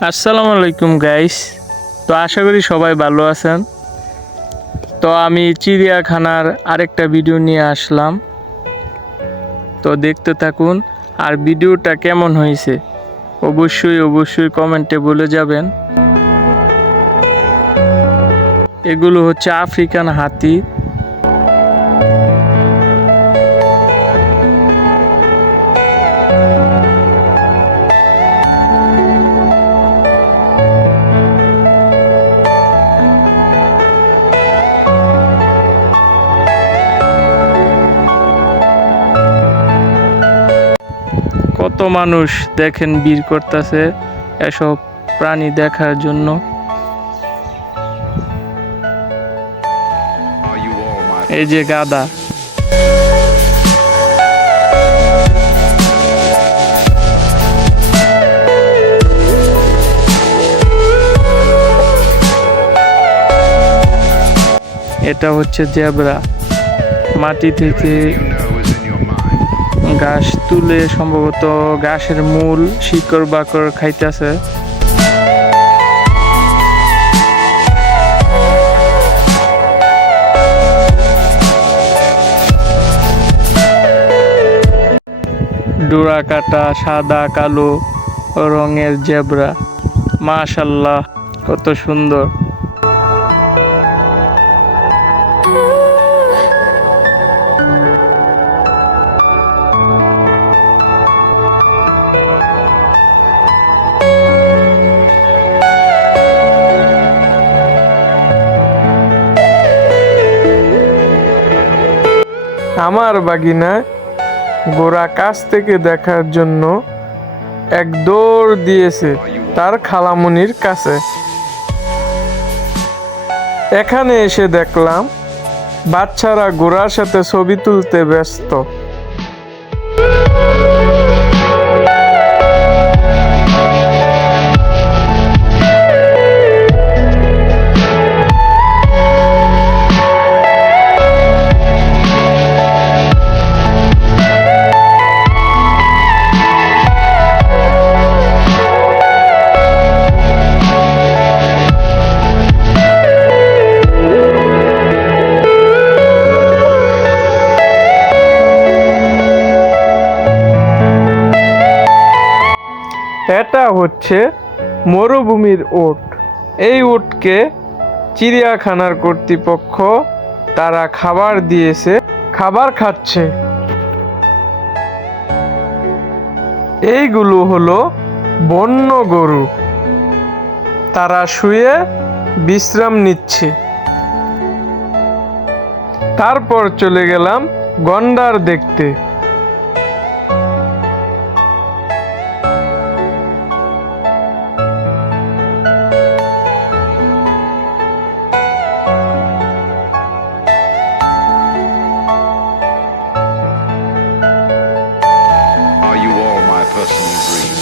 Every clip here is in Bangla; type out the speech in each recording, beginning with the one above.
আসসালামু আলাইকুম গাইস। তো আশা করি সবাই ভালো আছেন। তো আমি চিড়িয়াখানার আরেকটা ভিডিও নিয়ে আসলাম, তো দেখতে থাকুন। আর ভিডিওটা কেমন হয়েছে অবশ্যই কমেন্টে বলে যাবেন। এগুলো হচ্ছে আফ্রিকান হাতি। কত মানুষ দেখেন ভিড় করতেছে এসব প্রাণী দেখার জন্য। এই যে গাধা, এটা হচ্ছে জেব্রা। মাটি থেকে ঘাস তুলে সম্ভবত ঘাসের মূল শিকড় বাকড় খাইতেছে। ডোরা কাটা সাদা কালো রঙের জেব্রা, মাশাআল্লাহ কত সুন্দর। আমার বাগিনা গোরা কাছ থেকে দেখার জন্য এক দৌড় দিয়েছে তার খালামুনির কাছে। এখানে এসে দেখলাম বাচ্চারা গোরার সাথে ছবি তুলতে ব্যস্ত। এটা হচ্ছে মরুভূমির উট। এই উটকে চিড়িয়াখানার কর্তৃপক্ষ তারা খাবার দিয়েছে, খাবার খাচ্ছে। এইগুলো হলো বন্য গরু, তারা শুয়ে বিশ্রাম নিচ্ছে। তারপর চলে গেলাম গন্ডার দেখতে। Personal dream.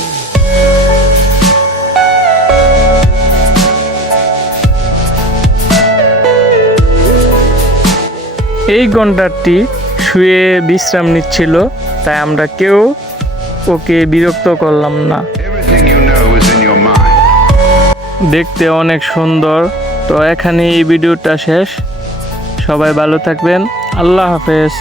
এই গন্ডারটি শুয়ে বিশ্রাম নিচ্ছিল, তাই আমরা কেউ ওকে বিরক্ত করলাম না। Everything you know is in your mind. দেখতে অনেক সুন্দর। তো এখানে এই ভিডিওটা শেষ। সবাই ভালো থাকবেন। আল্লাহ হাফেজ।